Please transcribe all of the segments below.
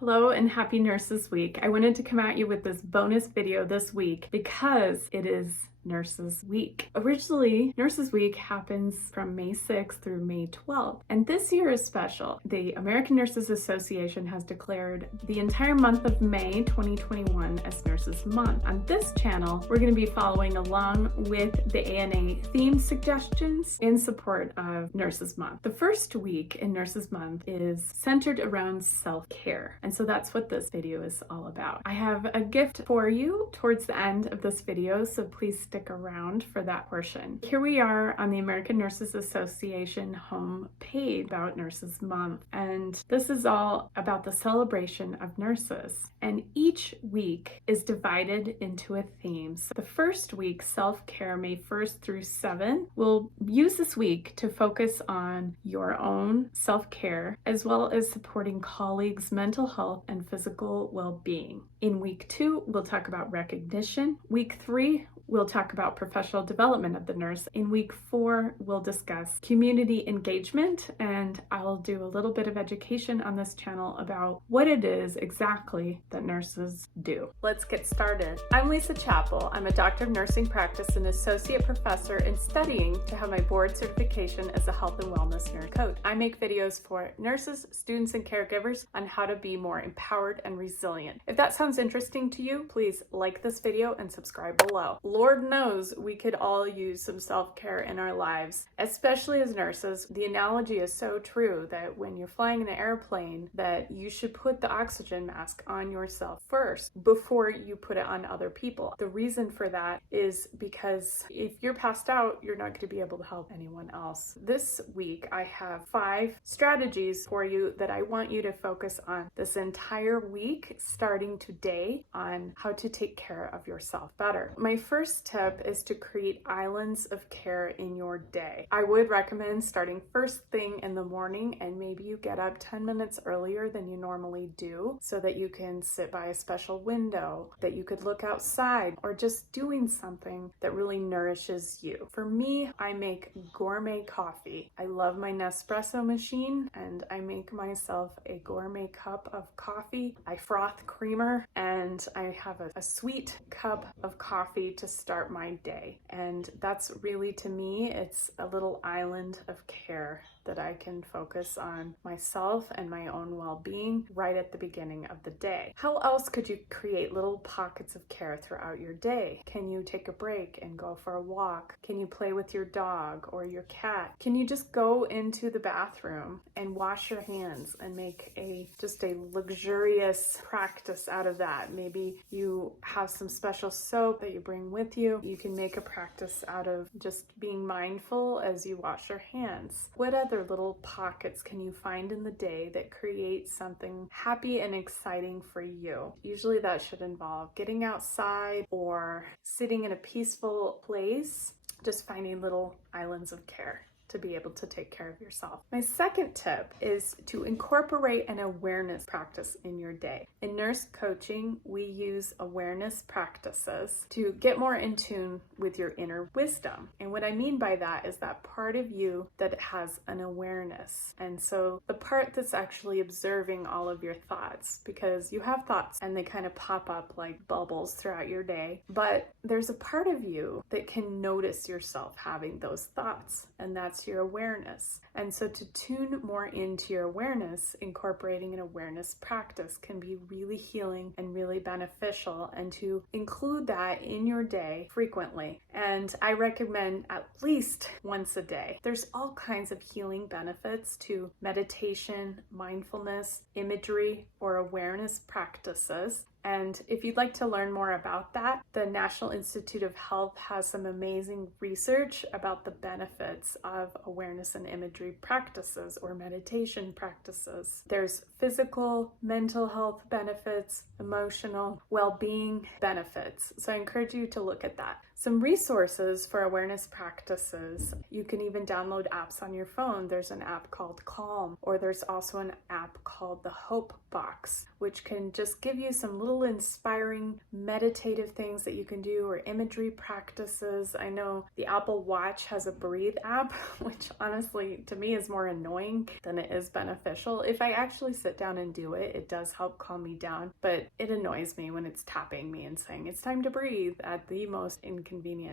Hello and happy Nurses Week. I wanted to come at you with this bonus video this week because it is Nurses Week. Originally, Nurses Week happens from May 6th through May 12th, and this year is special. The American Nurses Association has declared the entire month of May 2021 as Nurses Month. On this channel, we're going to be following along with the ANA theme suggestions in support of Nurses Month. The first week in Nurses Month is centered around self-care, and so that's what this video is all about. I have a gift for you towards the end of this video, so please stick around for that portion. Here we are on the American Nurses Association home page about Nurses Month, and this is all about the celebration of nurses. And each week is divided into a theme. So the first week, self-care, May 1st through 7th, we'll use this week to focus on your own self-care as well as supporting colleagues' mental health and physical well-being. In week 2, we'll talk about recognition. Week 3, we'll talk about professional development of the nurse. In week 4, we'll discuss community engagement, and I'll do a little bit of education on this channel about what it is exactly that nurses do. Let's get started. I'm Lisa Chappell. I'm a Doctor of Nursing Practice and Associate Professor and studying to have my board certification as a health and wellness nurse coach. I make videos for nurses, students, and caregivers on how to be more empowered and resilient. If that sounds interesting to you, please like this video and subscribe below. Lord knows we could all use some self-care in our lives, especially as nurses. The analogy is so true that when you're flying in an airplane, that you should put the oxygen mask on yourself first before you put it on other people. The reason for that is because if you're passed out, you're not going to be able to help anyone else. This week, I have 5 strategies for you that I want you to focus on this entire week, starting today, on how to take care of yourself better. My first tip is to create islands of care in your day. I would recommend starting first thing in the morning, and maybe you get up 10 minutes earlier than you normally do so that you can sit by a special window, that you could look outside, or just doing something that really nourishes you. For me, I make gourmet coffee. I love my Nespresso machine, and I make myself a gourmet cup of coffee. I froth creamer, and I have a sweet cup of coffee to start my day. And that's really, to me, it's a little island of care that I can focus on myself and my own well-being right at the beginning of the day. How else could you create little pockets of care throughout your day? Can you take a break and go for a walk? Can you play with your dog or your cat? Can you just go into the bathroom and wash your hands and make just a luxurious practice out of that? Maybe you have some special soap that you bring with you. You can make a practice out of just being mindful as you wash your hands. What other little pockets can you find in the day that create something happy and exciting for you? Usually that should involve getting outside or sitting in a peaceful place, just finding little islands of care to be able to take care of yourself. My second tip is to incorporate an awareness practice in your day. In nurse coaching, we use awareness practices to get more in tune with your inner wisdom. And what I mean by that is that part of you that has an awareness. And so the part that's actually observing all of your thoughts, because you have thoughts and they kind of pop up like bubbles throughout your day, but there's a part of you that can notice yourself having those thoughts, and that's your awareness. And so to tune more into your awareness, incorporating an awareness practice can be really healing and really beneficial, and to include that in your day frequently. And I recommend at least once a day. There's all kinds of healing benefits to meditation, mindfulness, imagery, or awareness practices. And if you'd like to learn more about that, the National Institute of Health has some amazing research about the benefits of awareness and imagery practices or meditation practices. There's physical, mental health benefits, emotional well-being benefits. So I encourage you to look at that. Some resources for awareness practices. You can even download apps on your phone. There's an app called Calm, or there's also an app called the Hope Box, which can just give you some little inspiring meditative things that you can do, or imagery practices. I know the Apple Watch has a Breathe app, which honestly to me is more annoying than it is beneficial. If I actually sit down and do it, it does help calm me down, but it annoys me when it's tapping me and saying it's time to breathe at the most inconvenient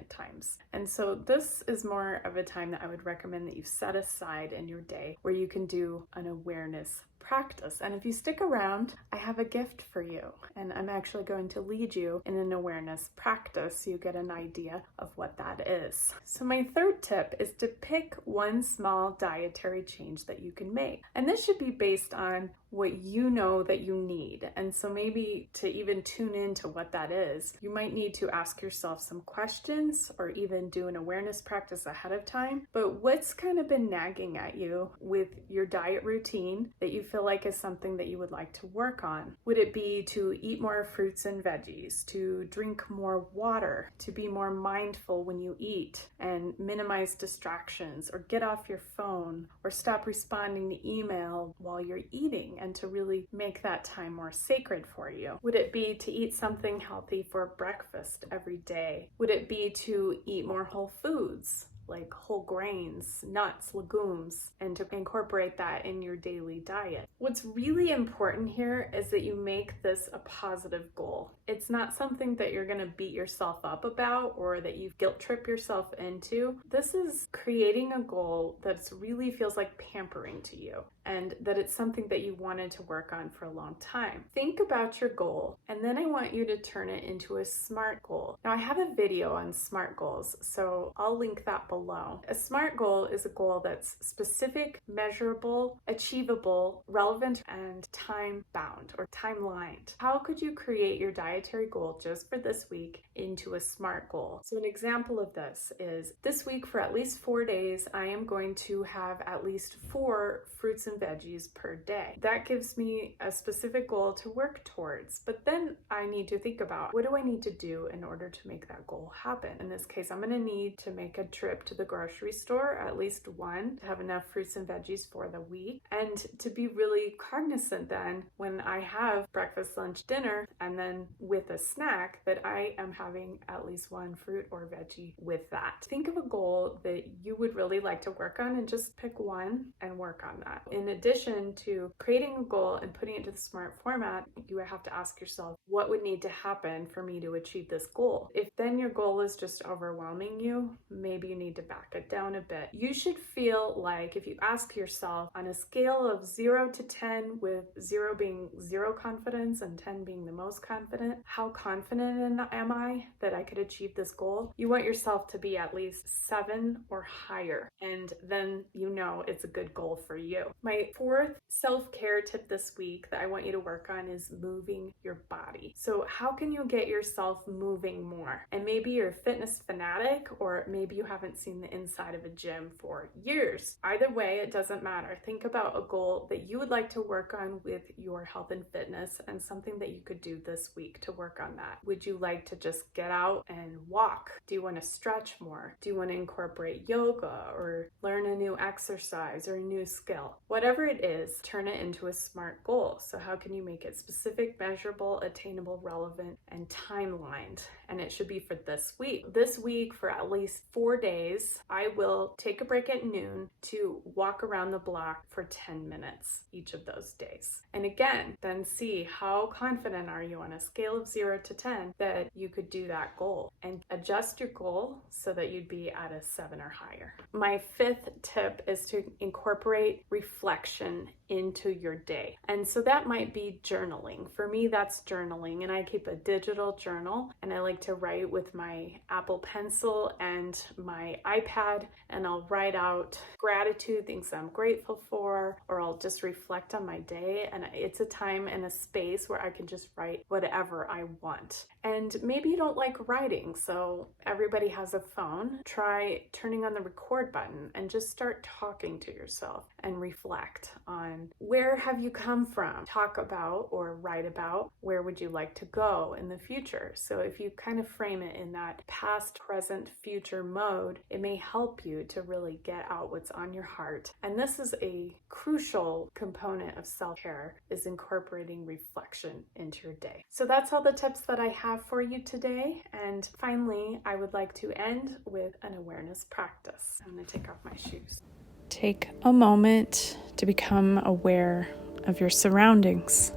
times. And so this is more of a time that I would recommend that you set aside in your day where you can do an awareness practice. And if you stick around, I have a gift for you, and I'm actually going to lead you in an awareness practice so you get an idea of what that is. So my third tip is to pick one small dietary change that you can make. And this should be based on what you know that you need. And so maybe to even tune into what that is, you might need to ask yourself some questions or even do an awareness practice ahead of time. But what's kind of been nagging at you with your diet routine that you feel like is something that you would like to work on? Would it be to eat more fruits and veggies, to drink more water, to be more mindful when you eat and minimize distractions, or get off your phone, or stop responding to email while you're eating, and to really make that time more sacred for you? Would it be to eat something healthy for breakfast every day? Would it be to eat more whole foods, like whole grains, nuts, legumes, and to incorporate that in your daily diet? What's really important here is that you make this a positive goal. It's not something that you're going to beat yourself up about or that you guilt trip yourself into. This is creating a goal that really feels like pampering to you, and that it's something that you wanted to work on for a long time. Think about your goal, and then I want you to turn it into a SMART goal. Now I have a video on SMART goals, so I'll link that below. A SMART goal is a goal that's specific, measurable, achievable, relevant, and time-bound or time-lined. How could you create your dietary goal just for this week into a SMART goal? So an example of this is, this week for at least 4 days, I am going to have at least 4 fruits and veggies per day. That gives me a specific goal to work towards, but then I need to think about, what do I need to do in order to make that goal happen? In this case, I'm going to need to make a trip to the grocery store, at least one, to have enough fruits and veggies for the week, and to be really cognizant then when I have breakfast, lunch, dinner, and then with a snack, that I am having at least one fruit or veggie with that. Think of a goal that you would really like to work on and just pick one and work on that. In addition to creating a goal and putting it into the SMART format, you have to ask yourself, what would need to happen for me to achieve this goal? If then your goal is just overwhelming you, maybe you need to back it down a bit. You should feel like, if you ask yourself on a scale of 0 to 10, with 0 being zero confidence and 10 being the most confident, how confident am I that I could achieve this goal? You want yourself to be at least 7 or higher, and then you know it's a good goal for you. My fourth self-care tip this week that I want you to work on is moving your body. So how can you get yourself moving more? And maybe you're a fitness fanatic, or maybe you haven't seen the inside of a gym for years. Either way, it doesn't matter. Think about a goal that you would like to work on with your health and fitness, and something that you could do this week to work on that. Would you like to just get out and walk? Do you want to stretch more? Do you want to incorporate yoga or learn a new exercise or a new skill? Whatever it is, turn it into a SMART goal. So how can you make it specific, measurable, attainable, relevant, and timelined? And it should be for this week. This week, for at least 4 days, I will take a break at noon to walk around the block for 10 minutes each of those days. And again, then see how confident are you on a scale of 0 to 10 that you could do that goal, and adjust your goal so that you'd be at a 7 or higher. My fifth tip is to incorporate reflection into your day. And so that might be journaling. For me, that's journaling, and I keep a digital journal, and I like to write with my Apple Pencil and my my iPad and I'll write out gratitude, things I'm grateful for, or I'll just reflect on my day. And it's a time and a space where I can just write whatever I want. And maybe you don't like writing, so everybody has a phone. Try turning on the record button and just start talking to yourself and reflect on where have you come from. Talk about or write about where would you like to go in the future. So if you kind of frame it in that past, present, future mode, it may help you to really get out what's on your heart. And this is a crucial component of self-care, is incorporating reflection into your day. So that's all the tips that I have for you today. And finally, I would like to end with an awareness practice. I'm going to take off my shoes. Take a moment to become aware of your surroundings.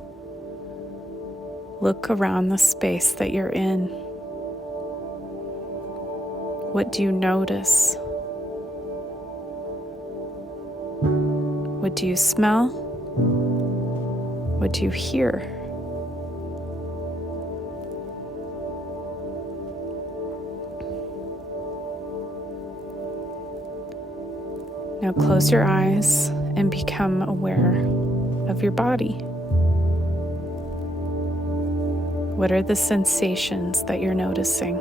Look around the space that you're in. What do you notice? What do you smell? What do you hear? Now close your eyes and become aware of your body. What are the sensations that you're noticing?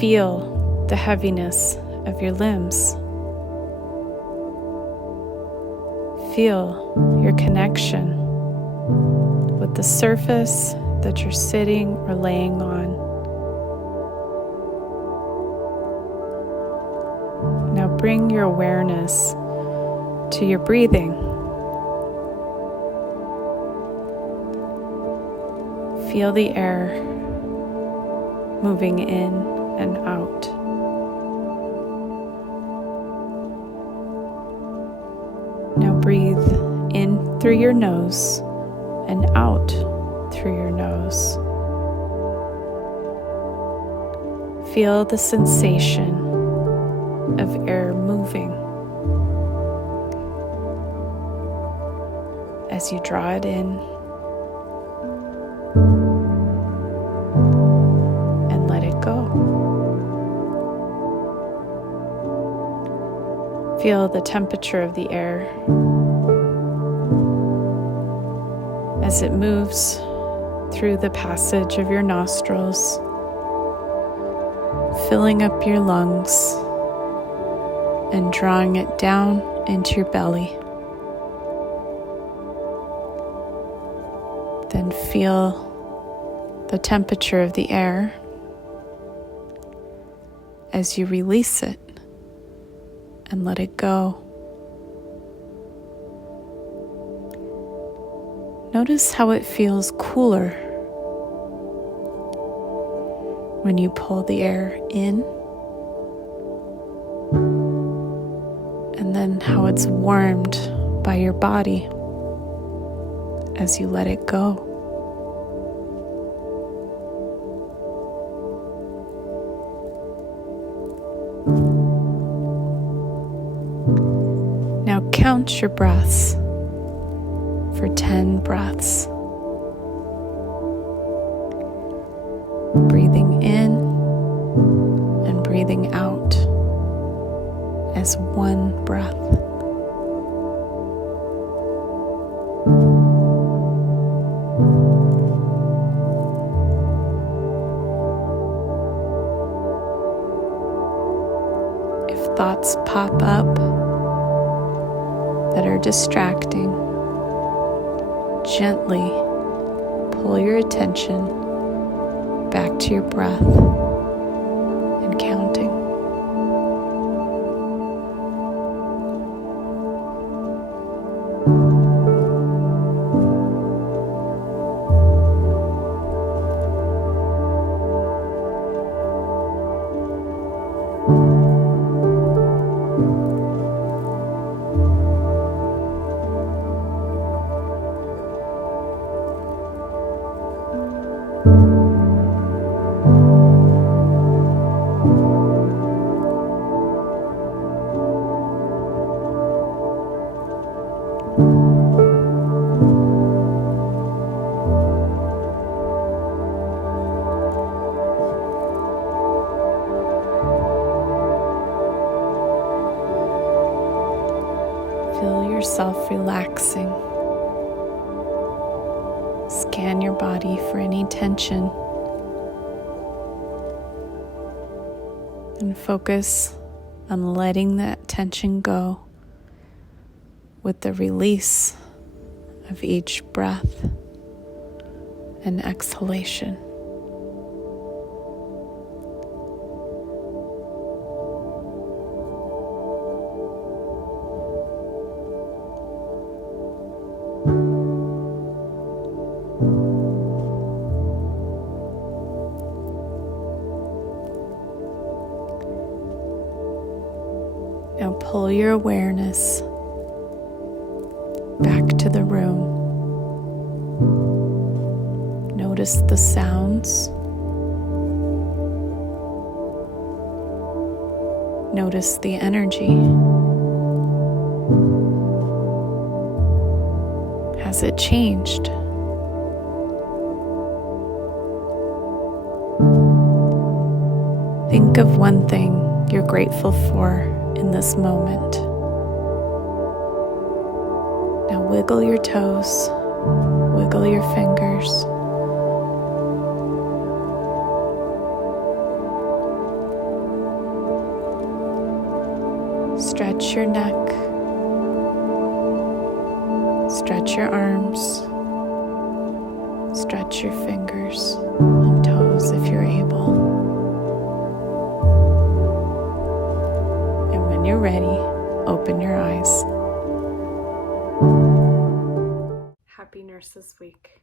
Feel the heaviness of your limbs. Feel your connection with the surface that you're sitting or laying on. Now bring your awareness to your breathing. Feel the air moving in and out. Now breathe in through your nose and out through your nose. Feel the sensation of air moving as you draw it in and let it go. Feel the temperature of the air as it moves through the passage of your nostrils, filling up your lungs and drawing it down into your belly. Then feel the temperature of the air as you release it and let it go. Notice how it feels cooler when you pull the air in, and then how it's warmed by your body as you let it go. Now count your breaths for 10 breaths. Breathing in and breathing out as one breath. If thoughts pop up that are distracting, gently pull your attention back to your breath and counting. yourself relaxing. Scan your body for any tension and focus on letting that tension go with the release of each breath and exhalation. Now pull your awareness back to the room. Notice the sounds. Notice the energy. Has it changed? Think of one thing you're grateful for in this moment. Now wiggle your toes, wiggle your fingers. Stretch your neck, stretch your arms, stretch your fingers and toes if you're able. And when you're ready, open your eyes. Happy Nurses Week.